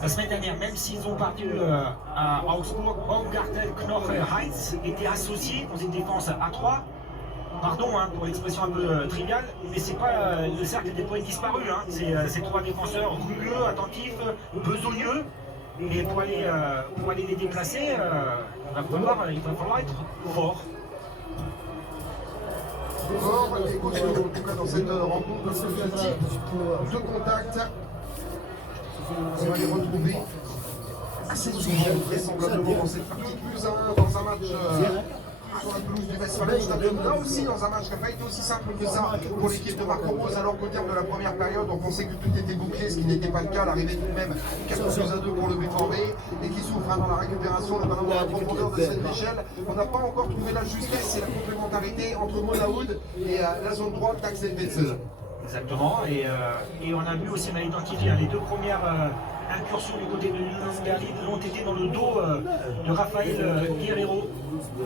La semaine dernière, même s'ils ont perdu à Augsbourg, Baumgartel, Knoche, Heinz étaient associés dans une défense à 3. Pardon hein, pour l'expression un peu triviale, mais c'est pas le cercle des poètes disparus. Hein. C'est 3 défenseurs rugueux, attentifs, besogneux. Et pour aller les déplacer, il va falloir être fort. Fort et costaud, en tout cas dans cette rencontre, comme je l'ai dit, 2 contacts. On va les retrouver assez souvent, vraisemblablement dans cette partie, plus dans un match sur la pelouse du Westfalen Stadium. Là aussi, dans un match qui n'a pas été aussi simple que ça pour l'équipe de Marco Rose, alors qu'au terme de la première période, on pensait que tout était bouclé, ce qui n'était pas le cas. L'arrivée tout de même 4-2 pour le BVB et qui souffre dans la récupération, notamment dans la profondeur de Saint-Michel. On n'a pas encore trouvé la justesse et la complémentarité entre Monaoud et la zone droite d'Axel Wetzel. Exactement, et on a vu aussi, on a identifié les 2 premières incursions du côté de Nunes Berlin l'ont été dans le dos de Raphaël Guerrero.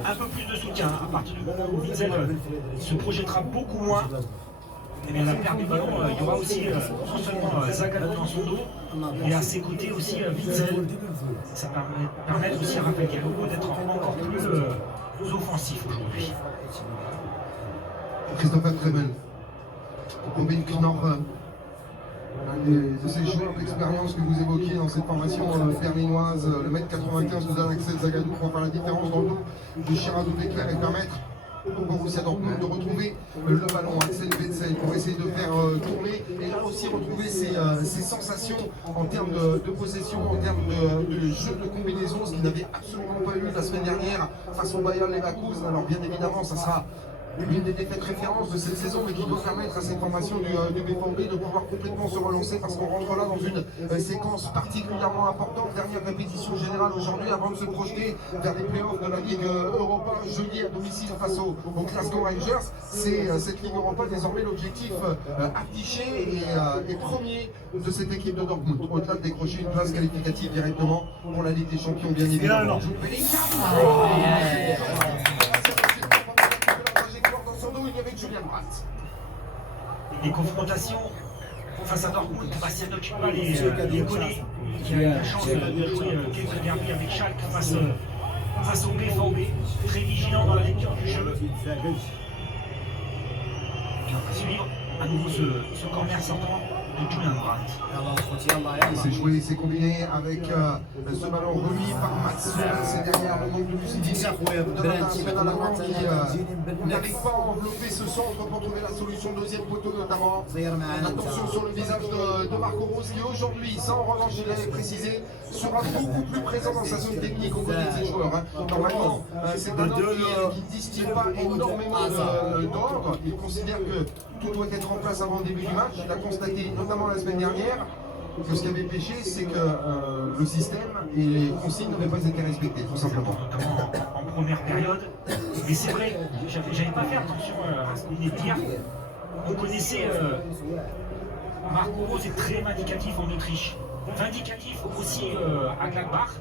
Un peu plus de soutien à partir du moment où Witzel se projettera beaucoup moins. Et bien la perte du ballon, il y aura aussi non seulement Zagallo dans son dos, mais à ses côtés aussi Witzel. Ça permet aussi à Raphaël Guerrero d'être encore plus offensif aujourd'hui. Christopher Trevel. Robin Knorr, un de ces joueurs d'expérience que vous évoquiez dans cette formation berlinoise, le mètre 95 de Axel Zagadou pour faire la différence dans le dos de Chiradou Becker et permettre au Borussia Dortmund de retrouver le ballon. Axel Wetzel pour essayer de faire tourner et là aussi retrouver ses sensations en termes de possession, en termes de jeu de combinaison, ce qu'il n'avait absolument pas eu la semaine dernière face au Bayern Leverkusen. Alors bien évidemment, ça sera l'une des défaites références de cette saison, mais qui doit permettre à cette formation du BVB de pouvoir complètement se relancer, parce qu'on rentre là dans une séquence particulièrement importante. Dernière répétition générale aujourd'hui avant de se projeter vers les playoffs de la Ligue Europa jeudi à domicile face au Glasgow Rangers. C'est cette Ligue Europa désormais l'objectif affiché et premier de cette équipe de Dortmund, au-delà de décrocher une place qualificative directement pour la Ligue des Champions, bien évidemment. Les confrontations face à Dortmund, Bastien Nocciupa les connaît, qui a eu la chance de jouer quelques derbies avec Schalke face au BVB, très vigilant dans la lecture du jeu. Et on va suivre à nouveau ce corner sortant de Julian Brandt. C'est joué, c'est combiné avec ce ballon remis par Mats Hummels, c'est derrière le manque de lucidité de l'international allemand qui n'arrive pas à envelopper ce centre pour trouver la solution deuxième poteau notamment. Attention sur le visage de Marco Rose qui aujourd'hui, ça en revanche il l'avait précisé, sera beaucoup plus présent dans sa zone technique aux côtés de ses joueurs. Normalement, c'est un homme qui ne distille pas énormément d'ordre. Il considère que tout doit être en place avant le début du match. Il a constaté notamment la semaine dernière que ce qui avait péché, c'est que le système et les consignes n'avaient pas été respectées, tout simplement. Notamment en première période. Mais c'est vrai, j'avais pas fait attention à ce qu'on venait de dire. On connaissait Marco Rose est très vindicatif en Autriche. Vindicatif aussi à Gladbach.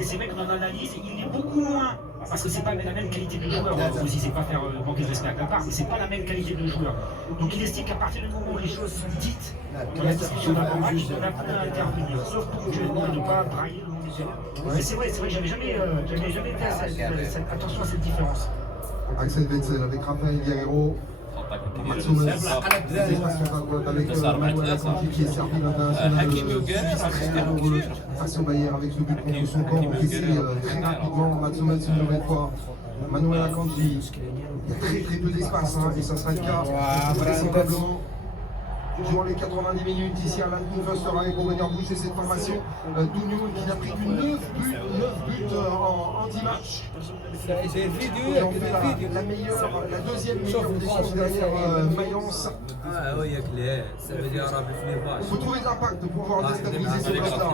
Et c'est vrai qu'on en analyse, il est beaucoup moins, parce que c'est pas la même qualité de joueur, aussi c'est pas faire manquer de respect à Gladbach, c'est pas la même qualité de joueur. Donc il estime qu'à partir du moment où les choses sont dites dans la discussion d'avant-match, on n'a plus à intervenir, sauf ponctuellement de ne pas brailler le long du terrain. Mais c'est vrai que j'avais jamais fait attention à cette différence. Axel Wetzel avec Raphaël Guerrero. Mats Hummels, avec Manuel Akanji qui est servi l'international face au Bayern avec ce but contre son corps encaissé très rapidement. Mats Hummels une nouvelle fois. Manuel Akanji, il y a très peu d'espace et ça sera le cas vraisemblablement durant les 90 minutes ici à l'Altenförsterei pour venir bouger cette formation d'Union qui n'a pris que 9 buts en 10 matchs. Et en fait la deuxième meilleure défense derrière Mayence. Il faut trouver de l'impact pour pouvoir déstabiliser ce poste-là.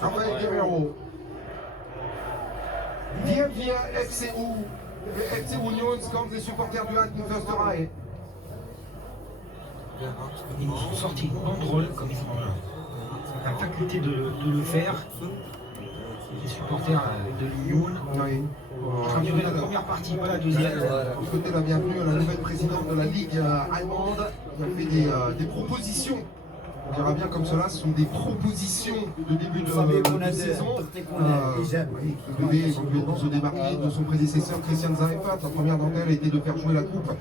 Raphaël Guerrero. Viens FCU. Le FC Union comme des supporters du Altenförsterei. Ils nous sont sortis une banderole, comme ils ont la faculté de le faire. Les supporters de l'Union. Oui. Traduire la première partie, pas la deuxième. On souhaitait la bienvenue à la nouvelle présidente de la Ligue allemande qui a fait des propositions on dira bien comme cela, ce sont des propositions de début de saison. Il devait éventuellement se démarquer de son prédécesseur Christian Zaefat. La première d'entre elles était de faire jouer la coupe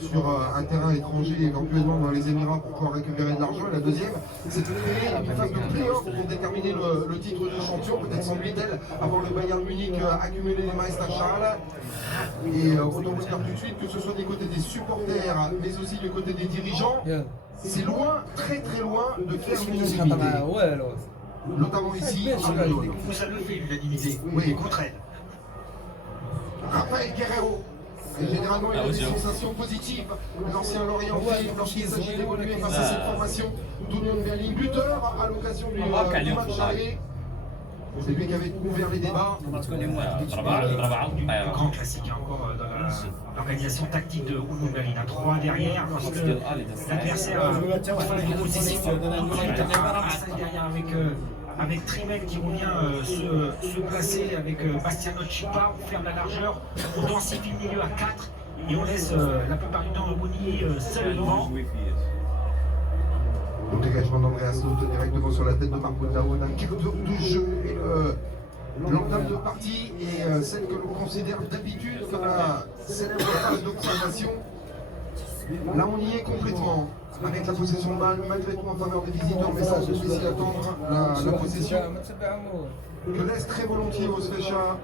sur un terrain étranger, éventuellement dans les Émirats, pour pouvoir récupérer de l'argent. Et la deuxième, c'est de créer une phase de play-off pour déterminer le titre de champion, peut-être sans lui-elle, avoir le Bayern Munich accumuler les Meisterschale. Et autant vous dire tout de suite que ce soit des côtés des supporters, mais aussi du côté des dirigeants, c'est loin, très très loin de faire l'unanimité. Notamment ici, à Londres. Vous, ça le fait l'unanimité. Oui. Contre elle. Rafael Guerrero. Et généralement, il a des sensations positives. L'ancien Lorient, lorsqu'il s'agit d'évoluer face à cette formation d'Union Berlin, buteur à l'occasion du match aller. C'est lui qui avait ouvert les débats. Le grand classique encore dans l'organisation tactique de Union Berlin. À 3 derrière, lorsque l'adversaire a une position à 5 derrière avec Trimel qui revient se placer, avec Bastiano Chipa, on ferme la largeur, on densifie le milieu à 4 et on laisse la plupart du temps Boni seul devant. Le dégagement d'Andreas Loth directement sur la tête de Marco Daoud, un quart d'heure de jeu et l'entame de partie est celle que l'on considère d'habitude comme la célèbre phase d'observation. Là on y est complètement, avec la possession de balle, malgré tout en faveur des visiteurs, mais sans aussi attendre la possession que laisse très volontiers Osvecha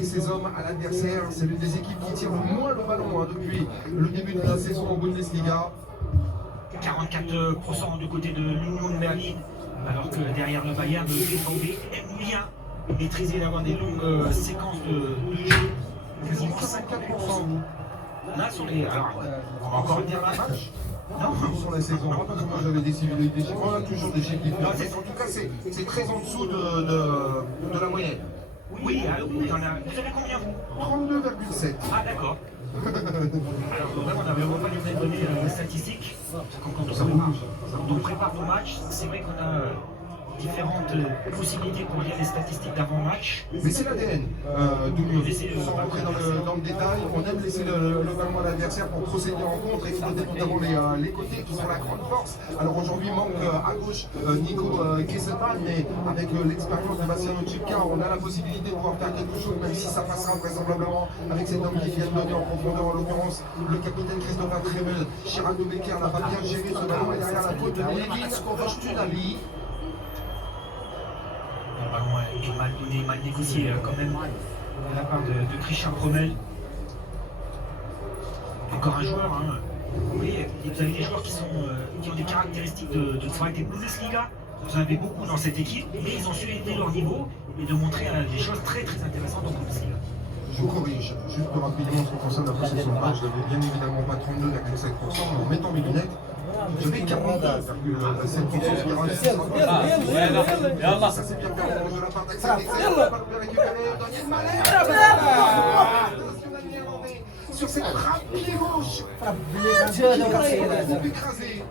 et ses hommes à l'adversaire. C'est l'une des équipes qui tire le moins le ballon depuis le début de la saison en Bundesliga. 44% du côté de l'Union Berlin, alors que derrière le Bayern, le BVB aime bien maîtriser, d'avoir des longues séquences de jeu, quasiment 50%. Là, sur les. Alors, on va encore dire la match. Non, sur la saison, parce que moi j'avais des civilités. On a toujours des chiffres différents. En tout cas, c'est très en dessous de la moyenne. Oui, alors, vous avez combien vous 32,7. Ah, d'accord. Alors vraiment, on n'avait pas dû donner les statistiques. Quand on prépare nos matchs, c'est vrai qu'on a différentes possibilités pour lire les statistiques d'avant-match. Mais c'est l'ADN sans rentrer dans le détail, on aime laisser le ballon à l'adversaire pour procéder en contre, exploiter notamment les côtés qui sont la grande force. Alors aujourd'hui manque à gauche Nico Kesselman, mais avec l'expérience de Bastiano Cipka, on a la possibilité de pouvoir faire quelque chose, même si ça passera vraisemblablement avec cet homme qui vient de donner en profondeur, en l'occurrence le capitaine Christopher Trevel. Chiraldo Becker n'a pas bien géré ce ballon et derrière la faute de Levin Skorostunali. Le ballon est mal donné, mal négocié quand même de la part de Christian Promel. Encore un joueur, hein. Oui, vous avez des joueurs qui ont des caractéristiques de Zweite Bundesliga. Vous en avez beaucoup dans cette équipe, mais ils ont su élever leur niveau et de montrer des choses très très intéressantes en Bundesliga. Je corrige, juste rapidement en ce qui concerne la possession de balle, je n'avais bien évidemment pas 32,7%, mais en mettant mes lunettes, j'avais 42,7%. Ça c'est bien fait de la part d'Axel Witsel, on va le récupérer, Daniel Malher sur cette frappe pied gauche, écrasé.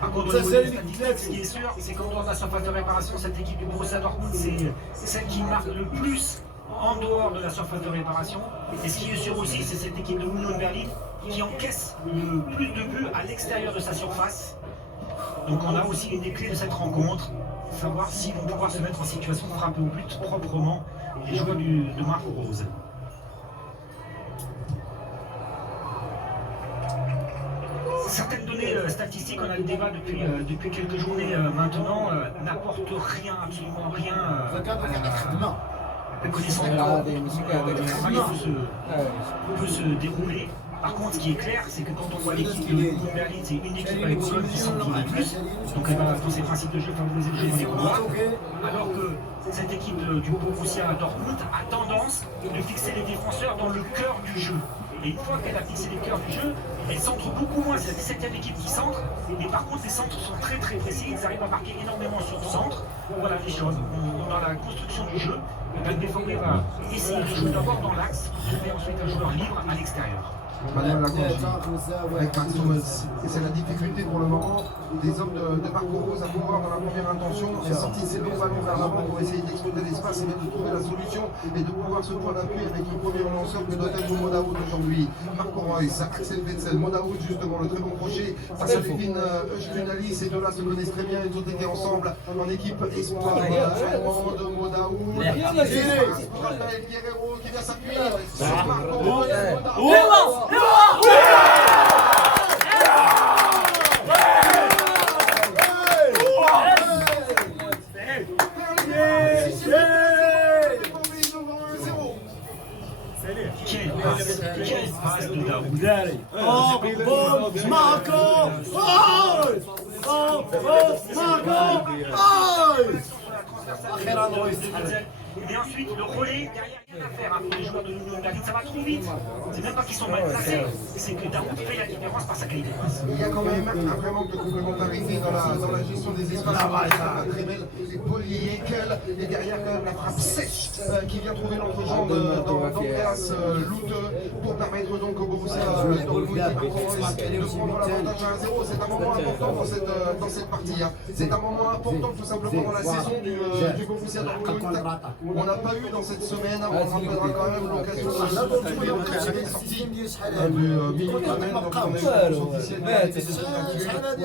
Par contre, au niveau des statistiques, ce qui est sûr, c'est qu'en dehors de la surface de réparation, cette équipe du Borussia Dortmund, c'est celle qui marque le plus en dehors de la surface de réparation. Et ce qui est sûr aussi, c'est cette équipe de Union Berlin qui encaisse le plus de buts à l'extérieur de sa surface. Donc on a aussi une des clés de cette rencontre, savoir s'ils vont pouvoir se mettre en situation de frapper au but proprement les joueurs de Marco Rose. Certaines données statistiques, on a le débat depuis quelques journées maintenant, n'apportent rien, absolument rien la connaissance de la rencontre peut se dérouler. Par contre, ce qui est clair, c'est que quand on voit l'équipe de Union Berlin, c'est une équipe avec Cologne qui s'entoure le plus, donc elle va, dans ses principes de jeu, favoriser le jeu dans les couloirs, alors que cette équipe du Borussia Dortmund a tendance de fixer les défenseurs dans le cœur du jeu. Et une fois qu'elle a fixé les cœurs du jeu, elle centre beaucoup moins. C'est la 17e équipe qui centre, mais par contre les centres sont très très précis, ils arrivent à marquer énormément sur le centre. Voilà les choses. Dans la construction du jeu, le Défendu va essayer de jouer d'abord dans l'axe, pour trouver ensuite un joueur libre à l'extérieur. Manuel Laconji avec Max Hummels. Et c'est la difficulté pour le moment des hommes de Marco Rose à pouvoir dans la première intention sortir ces longs ballons vers l'avant pour essayer d'exploiter l'espace et de trouver la solution et de pouvoir se point d'appui avec le premier lanceur que doit être Modaoud aujourd'hui. Marco Reus, Axel Witsel, Modaoud justement, le très bon crochet face à Levin Öztunali. Ces deux-là se connaissent très bien, ils ont été ensemble en équipe espoir de Modaoud. Rafael Guerrero qui vient s'appuyer sur Marco Reus. Quelle passe de Daoud. Marco! Et ensuite, le relais, derrière, rien à faire pour les joueurs de l'Union Berlin. Ça va trop vite. C'est même pas qu'ils sont mal placés, c'est que Daoud fait la différence par sa qualité de passe. Il y a quand même un vrai manque de complémentarité dans la gestion des espaces. Très belle. Et Paul Yekel, et derrière quand même la frappe sèche qui vient trouver l'entrejambe d'Andreas Lute pour permettre donc au Borussia Dortmund de prendre l'avantage à 1-0. C'est un moment important dans cette partie. C'est un moment important tout simplement dans la saison du Borussia Dortmund. On n'a pas eu dans cette semaine, on rappellera quand même l'occasion de trouver en très belle sortie du milieu de semaine. Donc on est officiellement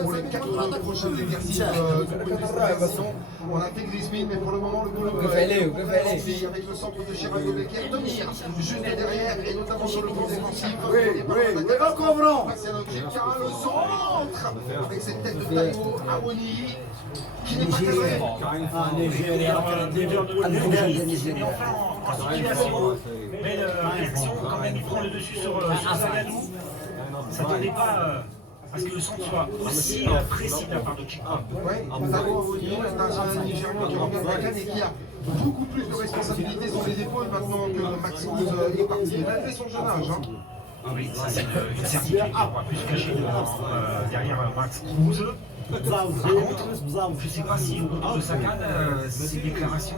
pour les 4 prochains exercices de qualification. On a fait Griezmann, mais pour le moment le club avec le centre de Chirac Becker tenir juste derrière et notamment sur le plan défensif. C'est le centre avec cette tête de Taïwo Awoni qui n'est pas cadré. Et enfin en situation, belle réaction, quand même il prend le dessus sur Zagadou. On ne s'attendait pas à ce que le centre soit aussi précis de la part de Chikpa. Oui, Taïwo Awoni, un Nigérian qui regarde la canne et qui a beaucoup plus de responsabilités sur les épaules maintenant que Max Kruse est parti. Il a fait son jeune âge. Ah oui, ça c'est une certitude, on va plus se cacher derrière Max Kruse. Par contre, je ne sais pas si au retour de Sakan, ses déclarations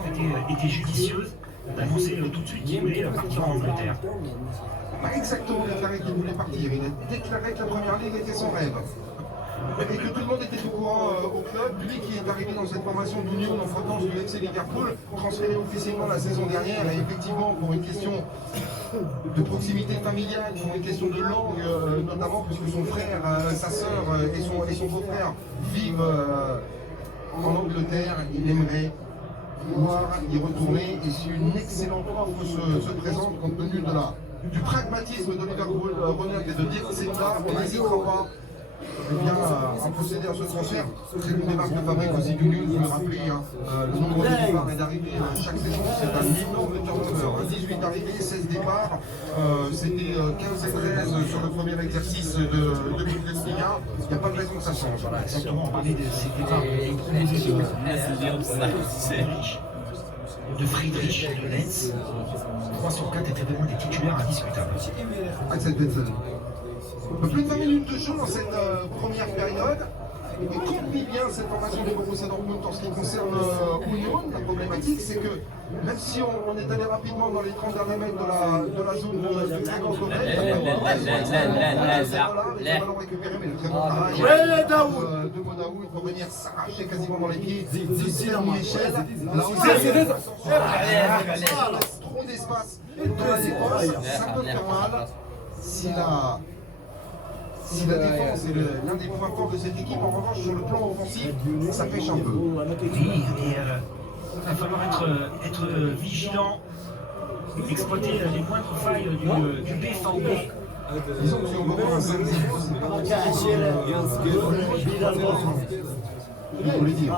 étaient judicieuses d'annoncer tout de suite qu'il voulait partir en Angleterre. Pas exactement déclaré qu'il voulait partir, il a déclaré que la première ligue était son rêve. Et que tout le monde était au courant au club, lui qui est arrivé dans cette formation d'Union en provenance du FC Liverpool, transféré officiellement la saison dernière, et effectivement pour une question de proximité familiale, pour une question de langue, notamment puisque son frère, sa sœur et son beau-frère vivent en Angleterre, il aimerait pouvoir y retourner et si une excellente offre se présente compte tenu du pragmatisme d'Oliver Renard et de Diego Silva, on n'hésitera pas à procéder à ce transfert. C'est l'une des marques de fabrique aussi du News, vous me rappelez, le nombre de départs et d'arrivées chaque saison, c'est un énorme turnover. 18 arrivées, 16 départs, c'était 15 et 13 sur le premier exercice de Bundesliga. Il n'y a pas de raison que ça change. Voilà, exactement, on parlait de ces départs de Friedrich de Lenz. 3 sur 4 étaient vraiment des titulaires indiscutables. Axel Witsel. Plus de 20 minutes de jeu dans cette première période. Et compris bien cette formation du Borussia Dortmund en ce qui concerne Union, la problématique c'est que même si on est allé rapidement dans les 30 derniers mètres de la zone de 50 km, le ballon récupéré, mais le très bon travail de Modaoud pour venir s'arracher quasiment dans les pieds de Cyril Michel. Là aussi, trop d'espace dans la défense, ça peut faire mal. Si la défense est l'un des points forts de cette équipe, en revanche, sur le plan offensif, ça pêche un peu. Oui, et il va falloir être vigilant, exploiter les moindres failles du BVB. Disons que si on va voir un 5-0, c'est pas il faut le dire.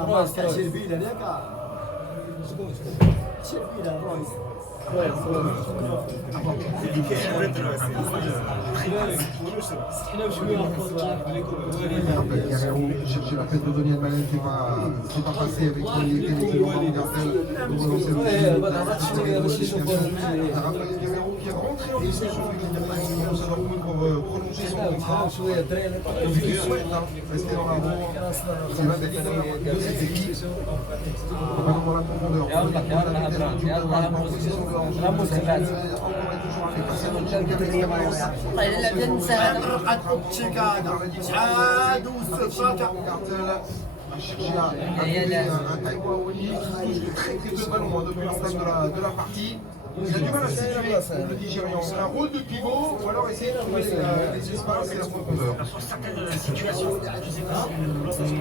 Chercher la tête de Daniel Malin qui n'est pas passé avec les Gartel pour relancer le Raphaël Guerrero qui est rentré en discussion avec les Gartel pour prolonger son contrat. Donc il souhaite rester dans la roue. C'est l'un des leaders de cette équipe. On va dans la profondeur. joueur a fait passer notre champion d'expérience. Va chercher à trouver un Taïwa Oni qui touche très très peu de ballons depuis l'entame de la partie. Il a du mal à situer le Nigérian. Un rôle de pivot ou alors essayer de trouver les espaces et la profondeur. Sur certaines situations, je ne sais pas si l'autre a vu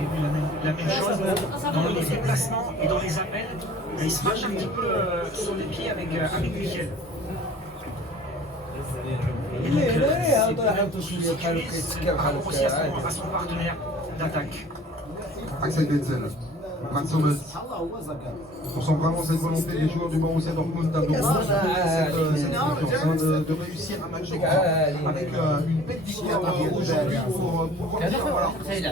la même chose, dans les déplacements et dans les appels, il se marche un petit peu sur les pieds avec Michel. Et donc, c'est aussi à son partenaire d'attaque. Axel Wetzel, Mats Hummels. On sent vraiment cette volonté des joueurs du Borussia Dortmund d'abord de réussir un match avec une belle victoire aujourd'hui pour pouvoir dire voilà,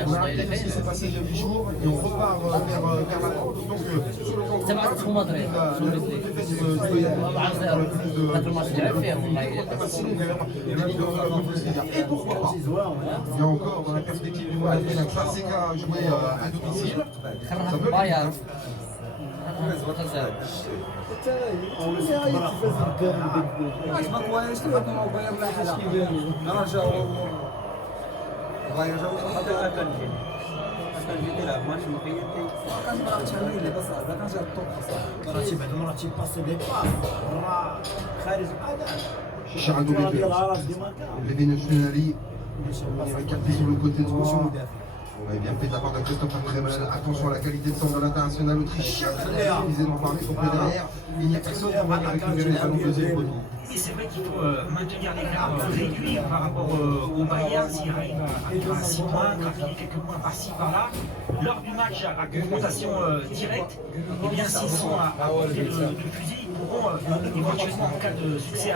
on a arrêté ce qui s'est passé il y a 10 jours et on repart vers l'avant. Donc sur le plan global, la défaite du Bayern et pourquoi pas, il y a encore dans la perspective du mois d'avril la Classica à jouer à domicile. Ça peut être Charles Gobet, Levin Schnelli, capté sur le côté droit. Bien fait de la part de Christopher Kremel. Attention à la qualité de son de l'international autrichien. Ils d'en parler pour que derrière, il n'y a personne pour venir récupérer les ballons de deuxième poteau. Et c'est vrai qu'il faut maintenir l'écart réduit par rapport au Bayern s'il arrive à faire 6 points, grappiller quelques points par-ci par-là. Lors du match à confrontation directe, eh bien s'ils sont à portée de fusil, ils pourront éventuellement en cas de succès à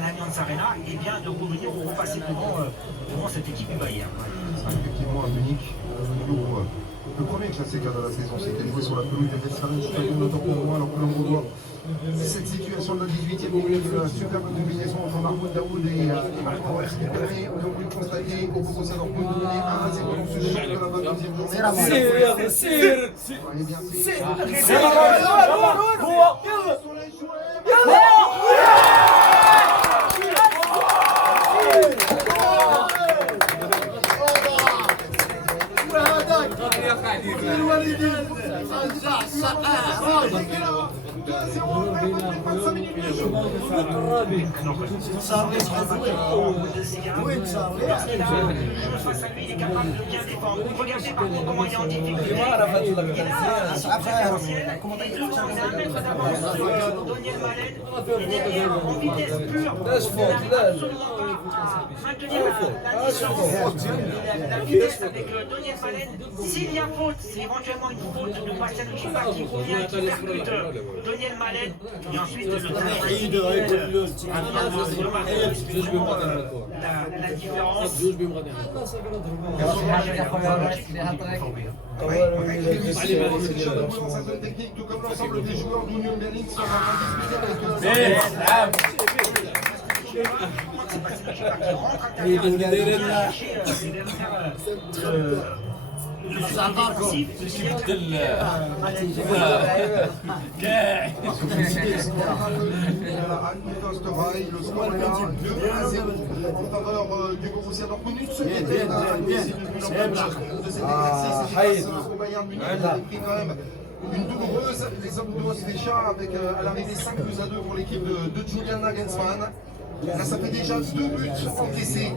l'Allianz Arena, eh bien de revenir ou repasser devant cette équipe du Bayern. Effectivement à Munich, le premier classique de la saison, c'était joué sur la pelouse de Westfalen, autant pour moi, alors que l'on revoit cette situation de la 18e minute, la superbe domination entre Mahmoud Daoud et Marco Verstappen, on a pu constater au Borussia Dortmund de mener 1-0 dans ce choc de la 22e journée. Allez bien, Face à lui, il est capable de bien défendre. Regardez par contre comment il est en difficulté. Et là, il a un mètre d'avance sur Daniel Malen. Et derrière, en vitesse pure, il n'arrive absolument pas à maintenir la distance. La vitesse avec Daniel Malen. S'il y a faute, c'est éventuellement une faute de Bastian Chiba qui revient, qui percute Daniel Malen. Et ensuite, le travail la différence. Technique, tout comme l'ensemble des joueurs d'Union Berlin sont le score est là, 2-0 en faveur du Borussia Dortmund. Une seconde de cet exercice au Bayern Munich. Il a pris quand même une douloureuse, les hommes d'Os Fécha avec à l'arrivée 5-2 pour l'équipe de Julian Nagelsmann. Là, ça fait déjà 2 buts encaissés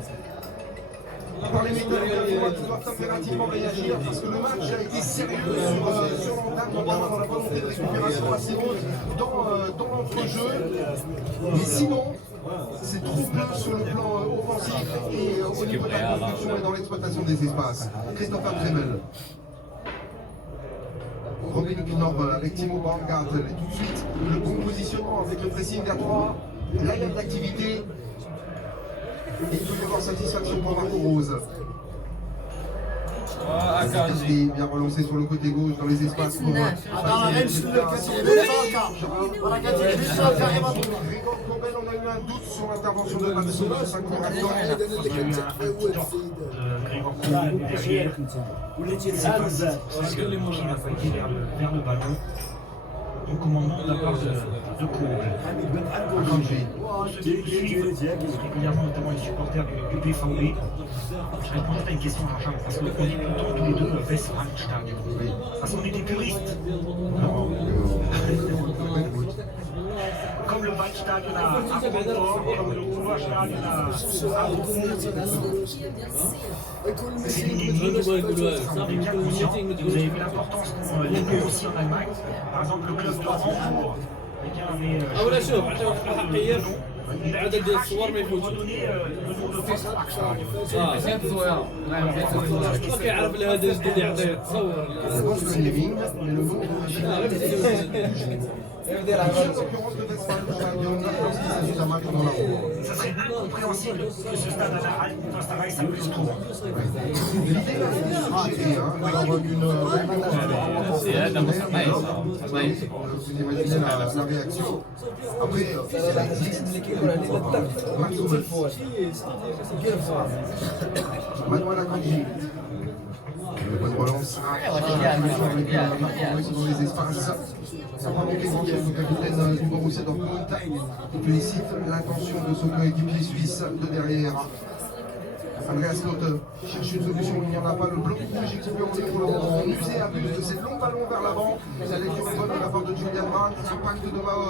par les médias qui doivent impérativement réagir parce que le match a été sérieux sur l'entame, notamment dans la volonté de récupération assez haute dans l'entrejeu. Mais sinon, c'est trop peu sur le plan offensif et au niveau de la construction et dans l'exploitation des espaces. Christopher Kremel. Robin Knorr avec Timo Baumgartel et tout de suite le bon positionnement avec le pressing à 3, la ligne d'activité. Et il peut y avoir satisfaction pour Marco Rose. Bien relancé sur le côté gauche dans les espaces pour Gregor Kobel, on a eu un doute sur l'intervention de Matson. 5 minutes à temps. Il y a eu un petit temps de Gregor Kobel derrière. C'est pas qu'il n'a pas été vers le ballon. au commandement de la part de Kourou. Akanji. Ceux qui nous suivent régulièrement, notamment les supporters du BVB, je réponds juste à une question, Jean-Charles, parce qu'on dit tout le temps tous les deux Westfalenstadion. Oui. Parce qu'on est des puristes. Non, Comme le Waldstadion à Apollo, comme le Ruhrstadion à c'est une église, on est bien conscient. Vous avez vu l'importance qu'ont les noms aussi en Allemagne. Par exemple, le club de Hambourg, avait ولا شوف عندهم حقيقة العدد ديال الصور ما يفوتش. ما كيعرف الهدف جديد يعطيه تصور. En l'occurrence de Westfalenstadion, lorsqu'il s'agit d'un match dans la Ruhr. Ça serait incompréhensible que ce stade à Altenstein s'appelle autrement. L'idée là, c'est de suggérer, lors d'une vous imaginez la réaction. Après, ça existe. Max Hummels. Manuel Akanji. Une bonne relance. Dans les espaces. Ça n'a pas manqué grand-chose au capitaine du Borussia Dortmund. Il félicite l'attention de son coéquipier suisse de derrière. Andreas Lotte cherche une solution, il n'y en a pas. Le bloc rouge est coupé pour le moment. Musée abuse de ces longs ballons vers l'avant. La lecture est bonne de la part de Julian Brandt. L'impact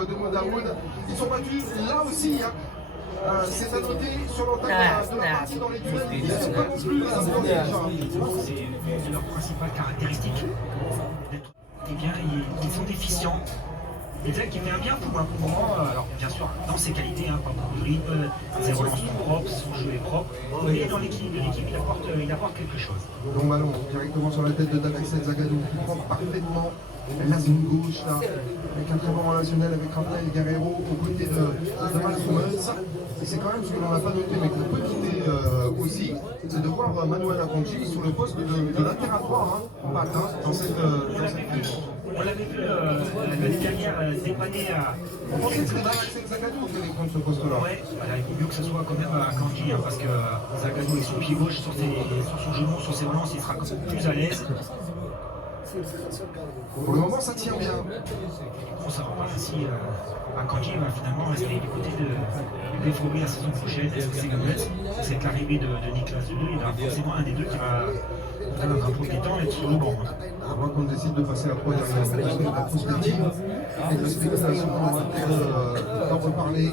de Modaoud. Ils sont battus là aussi. C'est à noter sur l'entame de la partie dans les duels. Ils ne sont pas non plus les influents. C'est leur principale caractéristique. Eh bien, ils sont déficients. Et c'est ça qui fait un bien pour un moment. Alors, bien sûr, dans ses qualités, pas beaucoup de rythme, ses relances sont propres, son jeu est propre. Mais dans l'équilibre de l'équipe, il apporte quelque chose. Long ballon directement sur la tête de Axel Zagadou qui prend parfaitement la zone gauche là, avec un très bon relationnel avec Raphaël Guerrero aux côtés de Max Hummels. Et c'est quand même ce que l'on n'a pas noté mais qu'on peut quitter aussi, c'est de voir Manuel Akanji sur le poste de latéral droit en patte dans cette fiche. On l'avait vu l'année dernière dépanner à. On pensait que c'était Axel Zagadou qui allait prendre ce poste-là. Ouais, il vaut mieux que ce soit quand même Akanji parce que Zagadou avec son pied gauche sur son genou, sur ses relances, il sera quand même plus à l'aise. Pour le moment, ça tient bien. On s'en reparle ainsi. Akanji va finalement rester du côté de BVB la saison prochaine. Est-ce que c'est Hummels? C'est l'arrivée de Niklas Süle. Il y aura forcément un des deux qui va, dans un premier temps, être sur le banc. Avant qu'on décide de passer à la première la prospective et de spéculation, on va peut-être en reparler.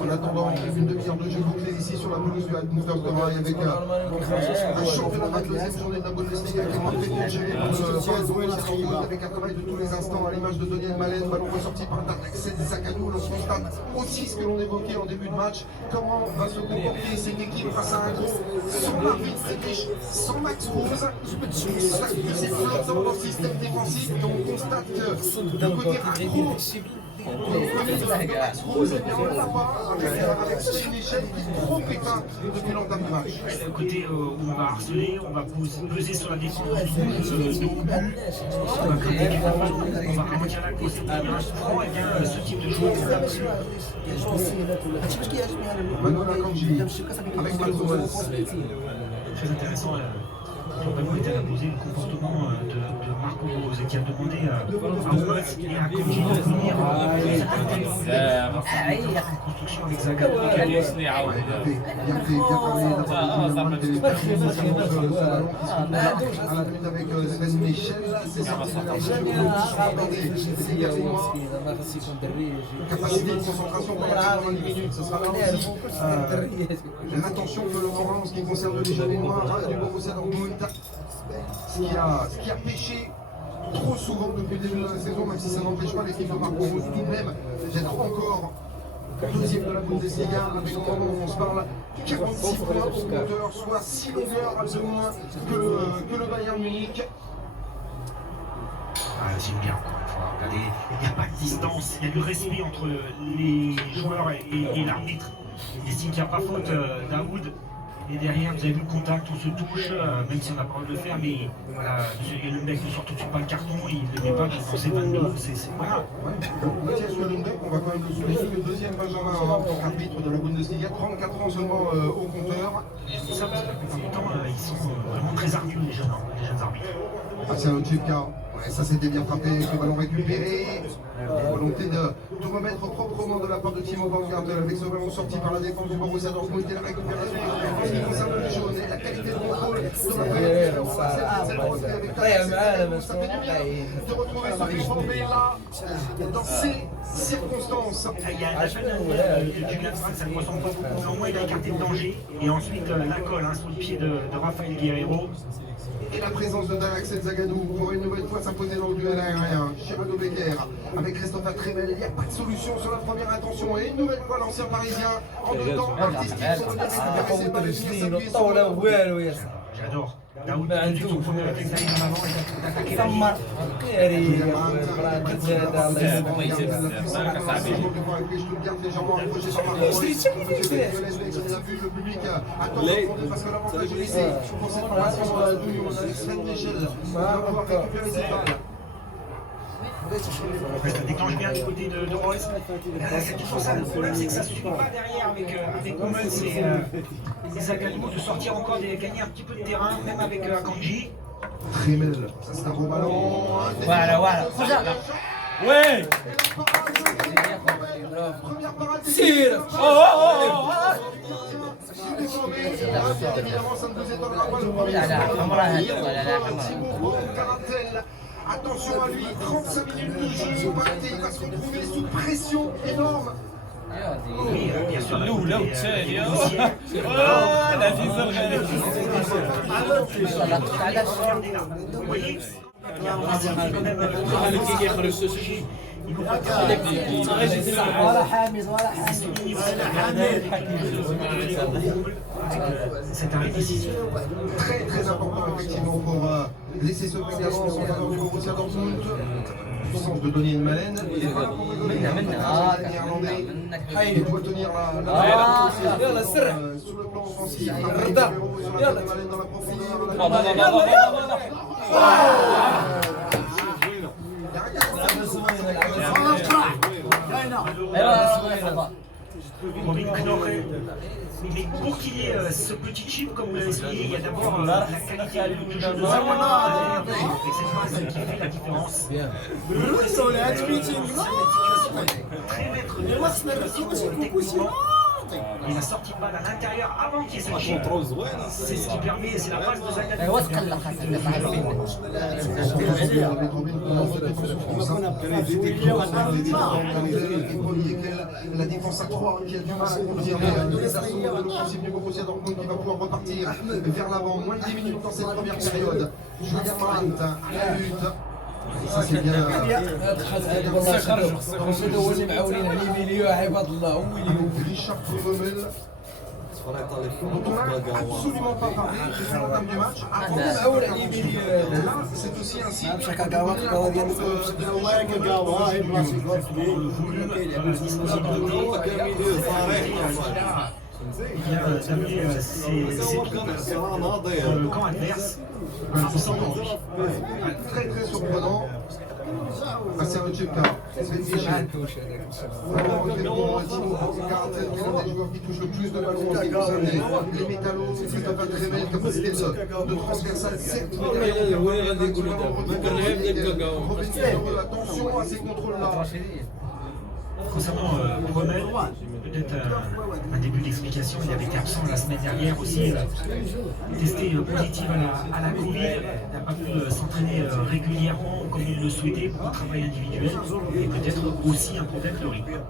En attendant, une demi-heure de jeu bouclé ici sur la pelouse du Altmustersdorf avec un championnat de deuxième journée de la Bundesliga qui est parfaitement géré pour le Dortmund avec un travail de tous les instants à l'image de Daniel Malen, ballon ressorti par Axel Zagadou. On constate aussi ce que l'on évoquait en début de match, comment va se comporter cette équipe face à un gros sans Marvin Friedrich, sans Max Rose. C'est flottant dans le système défensif et on constate que le côté accro Rose, on ne l'a pas avec Céline Michel qui est trop éteint depuis l'entame du match. Le côté où on va harceler, on va peser sur la défense de haut but, on va créer des on va ralentir la course au premier instant, et bien ce type de joueur on tape dessus. Manuel Akanji avec Max Hummels. Très intéressant. Probablement était à poser le comportement de Marco Rose qui a demandé à Hummels et à Akanji de venir une construction avec Zagadou. Bien fait, bien parlé d'avoir des performances sur ce ballon qui se trouve à la minute avec Sven Michel. C'est sorti de la attendez, c'est également capacité de concentration pendant 90 minutes. Ce sera là aussi l'attention de Laurent en ce qui concerne les jeunes noirs du Borussia Dortmund. Ce qui a pêché trop souvent depuis le début de la saison, même si ça n'empêche pas l'équipe de Marco Rose tout de même d'être encore deuxième de la Bundesliga avec au moment où on se parle 46 points au compteur, soit 6 longueurs de moins que le Bayern Munich. J'aime bien encore une fois. Regardez, il n'y a pas de distance, il y a du respect entre les joueurs et l'arbitre. Il estime qu'il n'y a pas faute d'Aoud. Et derrière, vous avez vu le contact, on se touche, même si on n'a pas le droit de le faire, mais voilà, le mec ne sort tout de suite pas le carton, il ne le met pas dans ses 22, voilà. Mathias Lundbeck, on va quand même le souligner, le deuxième Benjamin en tant qu'arbitre de la Bundesliga, 34 ans seulement au compteur. Je dis ça parce que la plupart du temps, ils sont vraiment très ardus, les jeunes arbitres. Ah, c'est un Chipka. Et ça c'était bien frappé avec le ballon récupéré. Volonté de remettre proprement de la part de Timo Baumgartel avec ce ballon sorti par la défense du Borussia Dortmund et la récupération en ce qui concerne les jaunes et la qualité de contrôle de la première ça fait du bien de retrouver ce Timo là dans ces circonstances. Il y a la chaîne du Gladbach, ça ne ressemble pas beaucoup. Au moins, il a écarté le danger. Et ensuite, la colle sous le pied de Rafael Guerreiro. Et la présence de Axel Zagadou pour une nouvelle fois s'imposer dans le duel aérien. Chirado Becker avec Christophe Tremel. Il n'y a pas de solution sur la première intention. Et une nouvelle fois l'ancien parisien en deux temps artistique sur le récupérer ses balles et venir s'appuyer sur J'adore. Daoud, tout de suite, son premier réflexe d'aller en avant et d'attaquer la ligne. Le public attend parce que l'avantage est ici. Pour cette formation Sven Michel va pouvoir récupérer ses balles. Ça déclenche bien du côté de Royce. C'est toujours ça. Le problème, c'est que ça ne suffit pas derrière avec Hummels et Zagadou de sortir encore, de gagner un petit peu de terrain, même avec Akanji. Tremel, ça c'est un beau ballon. Voilà. Ouais. Première parade. Tire. Évidemment, ça ne vous étonnera pas. Le attention à lui, 35 minutes de jeu, il va se retrouver sous pression énorme. Oui, bien sûr. Nous, là, tu sais, la vie vous voyez, c'est un décisif. Très important effectivement pour laisser ce coup d'avance en faveur du Borussia Dortmund. Puissance de Donny Malen. Il est pas là pour rigoler. Néerlandais. Il doit tenir la sur le plan offensif. Malen dans la profondeur. Robin Knoche. Mais pour qu'il y ait ce petit chip, comme vous l'avez souligné, il y a d'abord la qualité du jeu de Zamora. Et c'est ça qui fait la différence. Très maître de la situation techniquement. Il a sorti de balle à l'intérieur avant qu'il y ait ce chip. C'est ce qui permet, c'est la base de Zagadou. La défense à 3 qui a du mal à conduire les assauts de l'offensive du Borussia Dortmund qui va pouvoir repartir vers l'avant. Moins de 10 minutes dans cette première période. Julian Brandt à la lutte. Ça c'est bien. Richard Fromel. Dont on n'a absolument pas parlé depuis l'entame du match. Là, c'est aussi un signe de la il a terminé ses camp adverse sans envie. Très surprenant. C'est un Tchèque, Sven Michel. Vraiment, Timo Baumgartel, qui est l'un des joueurs qui touche le plus de ballons en ce qui concerne les métallos. Christophe Tremel, capacité de transversale, 7 attention à ces contrôles-là. Concernant Rommel, peut-être un début d'explication, il avait été absent la semaine dernière aussi, testé positif à la Covid, il n'a pas pu s'entraîner régulièrement comme il le souhaitait pour un travail individuel et peut-être aussi un problème de rythme.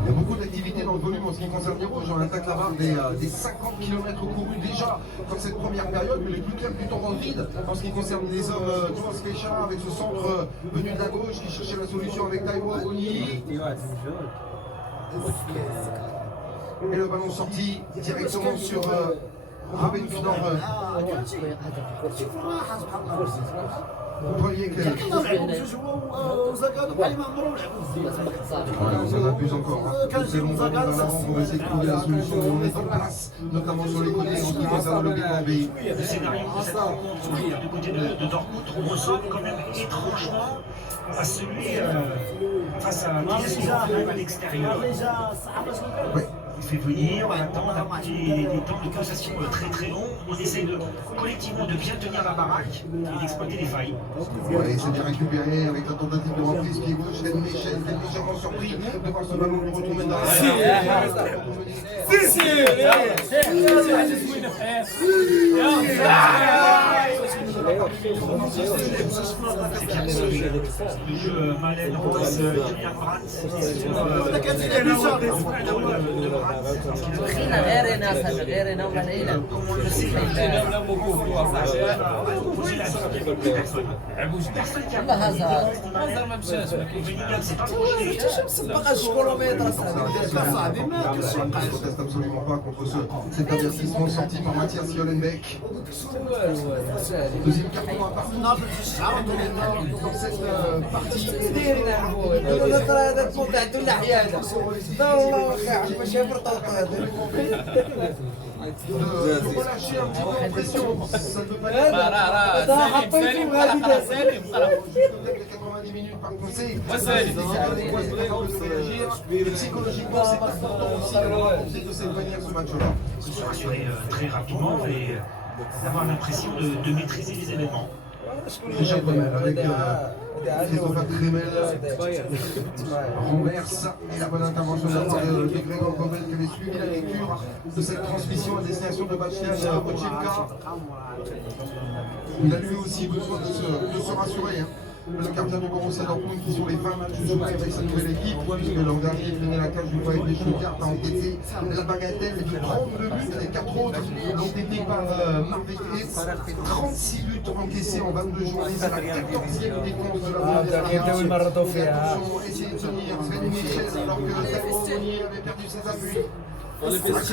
Il y a beaucoup d'activités dans le volume en ce qui concerne les rouges. On attaque la barre des 50 km courus déjà dans cette première période, mais les plus clubs du temps dans le vide en ce qui concerne les hommes. Thomas Féchard avec ce centre venu de la gauche qui cherchait la solution avec Taiwo Agoni. Et le ballon sorti directement sur Robin Knoche. Voyez que on abuse encore. C'est bon, on va essayer de trouver la solution. On est en place, notamment sur les côtés, en ce qui concerne le BKB. Le scénario de cette rencontre du côté de Dortmund ressemble quand même étrangement à celui face à Milan à l'extérieur. Oui. Il fait venir, on attend, on a des temps de possession très très longs. On essaie collectivement de bien tenir la baraque et d'exploiter les failles. Ouais, c'est bien récupéré avec la tentative de reprise pied gauche. C'est légèrement surpris de voir ce ballon lui retomber dans la Le jeu Malen, Rose, Julian Brandt خلينا غير ناس غير نوم ليلى والله هزار ما مشاش سبق الكيلومتر Je proteste absolument pas contre cet avertissement sorti par Mathias Jollenbeck. Deuxième carton à partout dans cette partie. هذا تاع الناحيه هذا والله واخا باش يفرطوا De relâcher un petit peu la pression, ça ne peut pas être سالم خلاص سالم خلاص peut-être les 90 minutes par conseil. Psychologiquement, c'est important aussi d'avoir pensé de cette manière ce match-là. se rassurer très rapidement et avoir l'impression de maîtriser les événements. Déjà pas mal avec Christopher Kremel renverse et la bonne intervention de Gregor Gobel qui avait suivi la lecture de cette transmission à destination de Bastian Ochivka. Il a lui aussi besoin de se rassurer. Hein. Le gardien du Borussia Dortmund qui sur les 20 matchs joués avec sa nouvelle équipe, puisque l'an dernier il venait la cage du foyer des Stuttgart a encaissé la bagatelle de 32 buts, les 4 autres ont été par Marvin Hitz. 36 buts encaissés en 22 journées, c'est la 14e défense de la Bundesliga. Attention, essayer de tenir Sven Michel alors que Théo Monnier avait perdu ses appuis. Intéressant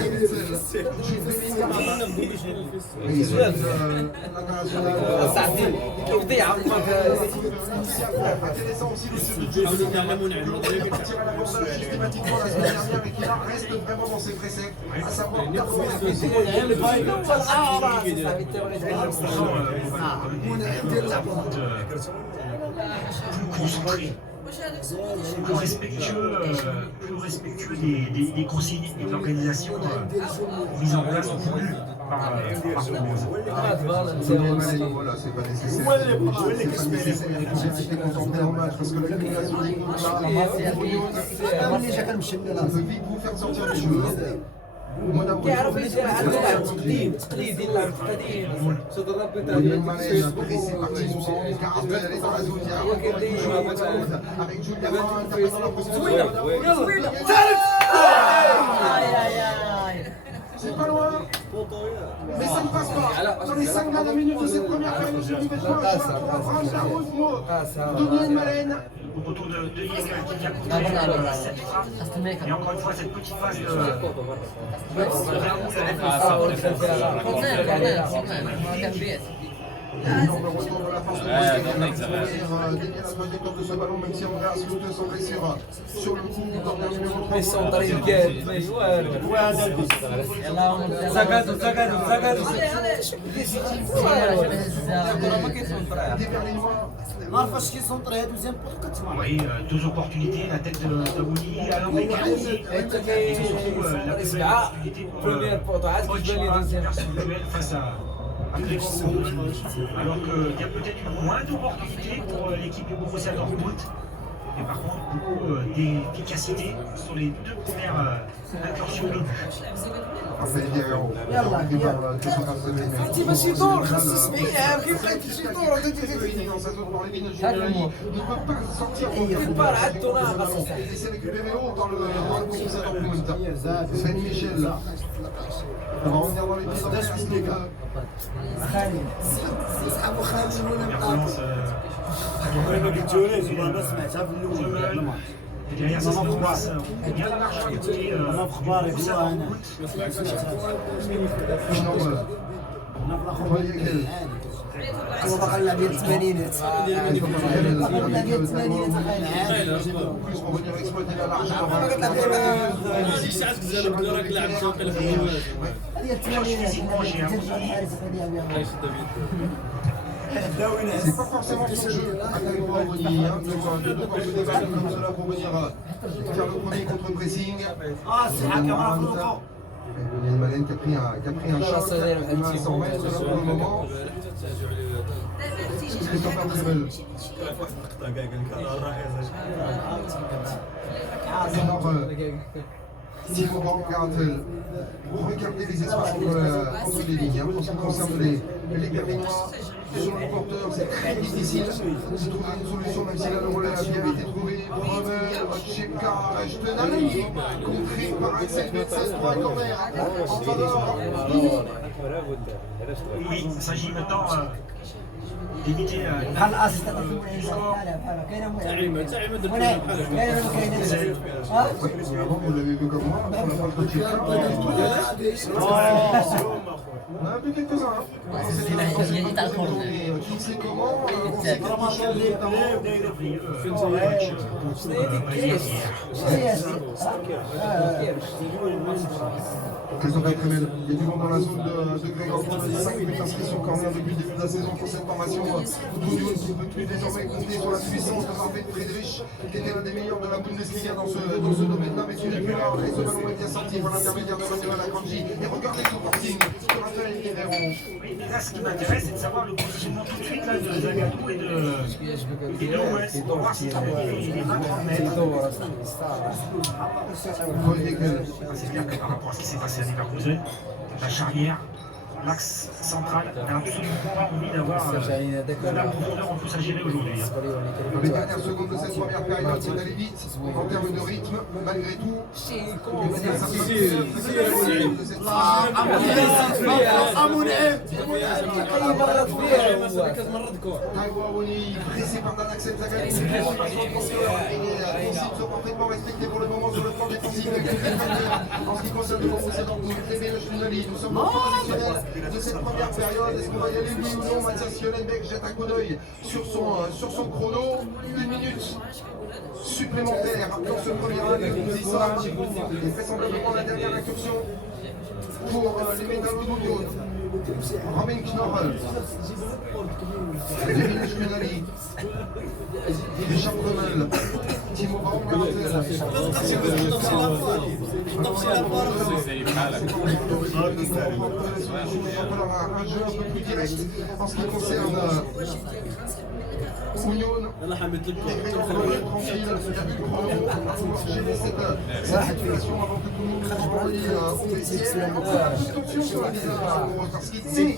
aussi le jeu de Dieu qui partir à la bourse systématiquement la semaine dernière et qui là reste vraiment dans ses préceptes, à savoir Plus concentré, plus respectueux des consignes et de l'organisation mise en place ou voulue par Rose. Voilà, c'est pas nécessaire. C'est pas nécessaire. Il faut rester concentré en match parce que l'accumulation des comptes là, on peut vite vous faire sortir du jeu. Moi d'abord, كيعرف يدير عنده لعب تقديم تقليدي اللعب القديم Malen, pressé parti sous son garde, elle est dans la zone, il y a encore une chose avec Julian Brandt, qui est dans la position. C'est pas loin, mais ça ne passe pas. Dans les 5 dernières minutes de cette première période de Ligue des Champions, pour Abraham Darosmo, Daniel Malen. Au retour de Yegal qui vient contrôler cette frappe. Et encore une fois, cette petite phase de Énorme retour de la force de Bruxelles qui va dévier la trajectoire de ce ballon, même si Andreas Lute semblait sur le coup du corner numéro 3. Des Berlinois. Oui, deux opportunités, la tête de Wouli, alors Mekani, et surtout la opportunité pour personnelle face à Gregor Gobel. Alors qu'il y a peut-être eu moins d'opportunités pour l'équipe du Borussia Dortmund. Mais par contre, beaucoup d'efficacité sur les deux premières incursions de but. Raphaël Guerrero, repris par Christopher Kremel. باش يدور خاص 70 عام كيف بقيت يدور Dans sa zone dans les lignes, Julien ne peut pas sortir. يبار على التراب Il essaie de récupérer haut dans le Borussia Dortmund. Sven Michel. On va revenir dans les pieds d'Andreas Lute. Et derrière, ça se passe bien la marche du côté Borussia Dortmund. Énorme. Roy Yegal. هو بقى اللعب ديال الثمانينات اللعب ديال الثمانينات plus pour venir exploiter la largeur. ماشي ساعات كزال راك لاعب توقيلا في النواز ديال الثمانينات ترجع الحارس عايش الدبيط C'est pas forcément son jeu à Kalou Aubry, hein, de devoir se débattre comme cela pour venir faire le premier contre-pressing. Lionel Malen qui a pris un choc à 100 mètres là pour le moment. Christopher Trevel. Thibaut Baumgartel. Regardez les espaces entre les lignes. En ce qui concerne les Berlinois, sur le porteur, c'est très difficile de trouver une solution, même si là le relais a bien été trouvé. Brevel, Cheka, Rechtenali, contré par Axel Witsel pour un corner en faveur. Oui, il s'agit maintenant d'éviter بحال الاصل score. تعيمه درت هنا بحال كاين ما كاينش Avant, vous l'avez vu comme moi, sur la page de Cheka. On a un peu quelques-uns. Qui sait comment, on sait quelque chose notamment. Christopher Trevel, il y a du monde dans la zone de Grégor. 5 minutes d'inscription corner depuis le début de la saison pour cette formation. D'Union qui ne peut plus désormais compter sur la puissance de Marvin Friedrich, qui était l'un des meilleurs de la Bundesliga dans ce domaine-là, mais qui n'est plus là. Et ce ballon est bien sorti par l'intermédiaire de Manuel Akanji. Et regardez ce porting de Raphaël Guerrero. Oui, mais là, ce qui m'intéresse, c'est de savoir le positionnement tout de suite là, de Zagadou et de West pour voir si il est 23 mètres. C'est clair que par rapport à ce qui s'est passé à Leverkusen, la charnière, l'axe central n'a absolument pas envie d'avoir la profondeur en plus à gérer aujourd'hui. Les dernières secondes de cette première période sont allées vite en termes de rythme, malgré tout. Pressé par Dan Axel Zagadou, il décide de parfaitement respecté pour le moment sur le plan défensif en ce qui concerne le Borussia Dortmund. Nous sommes dans le positionnel de cette première période. Est-ce qu'on va y aller oui ou non? Mathias Schoenenbeck jette un coup d'œil sur son chrono. 1 minute supplémentaire dans ce premier round de Moussissa. Et vraisemblablement la dernière incursion pour les Métallos d'Union. Robin Knorr, Emile Schmenali, Richard Brevel, Thibaut Baumgartel. Un jeu un peu plus direct en ce qui concerne Union. Tranquille, il y a du chrono pour gérer cette situation avant que tout le monde soit envoyé au vestiaire. Attention sur la mise à l'avant, parce qu'il sait,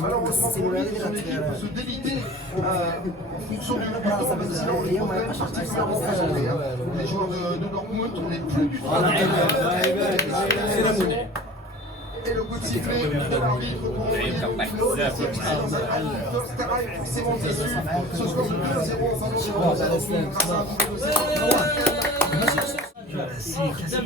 malheureusement pour lui, son équipe peut se déliter en fonction du temps, parce que sinon les problèmes particulièrement concentrés. Les joueurs de Dortmund, on n'est plus du tout à la et le coup de sifflet de l'arbitre pour envoyer le vestiaire dans un terrain forcément déçu. Ce score de 2-0 en faveur de Dortmund grâce à un double de C'est quasi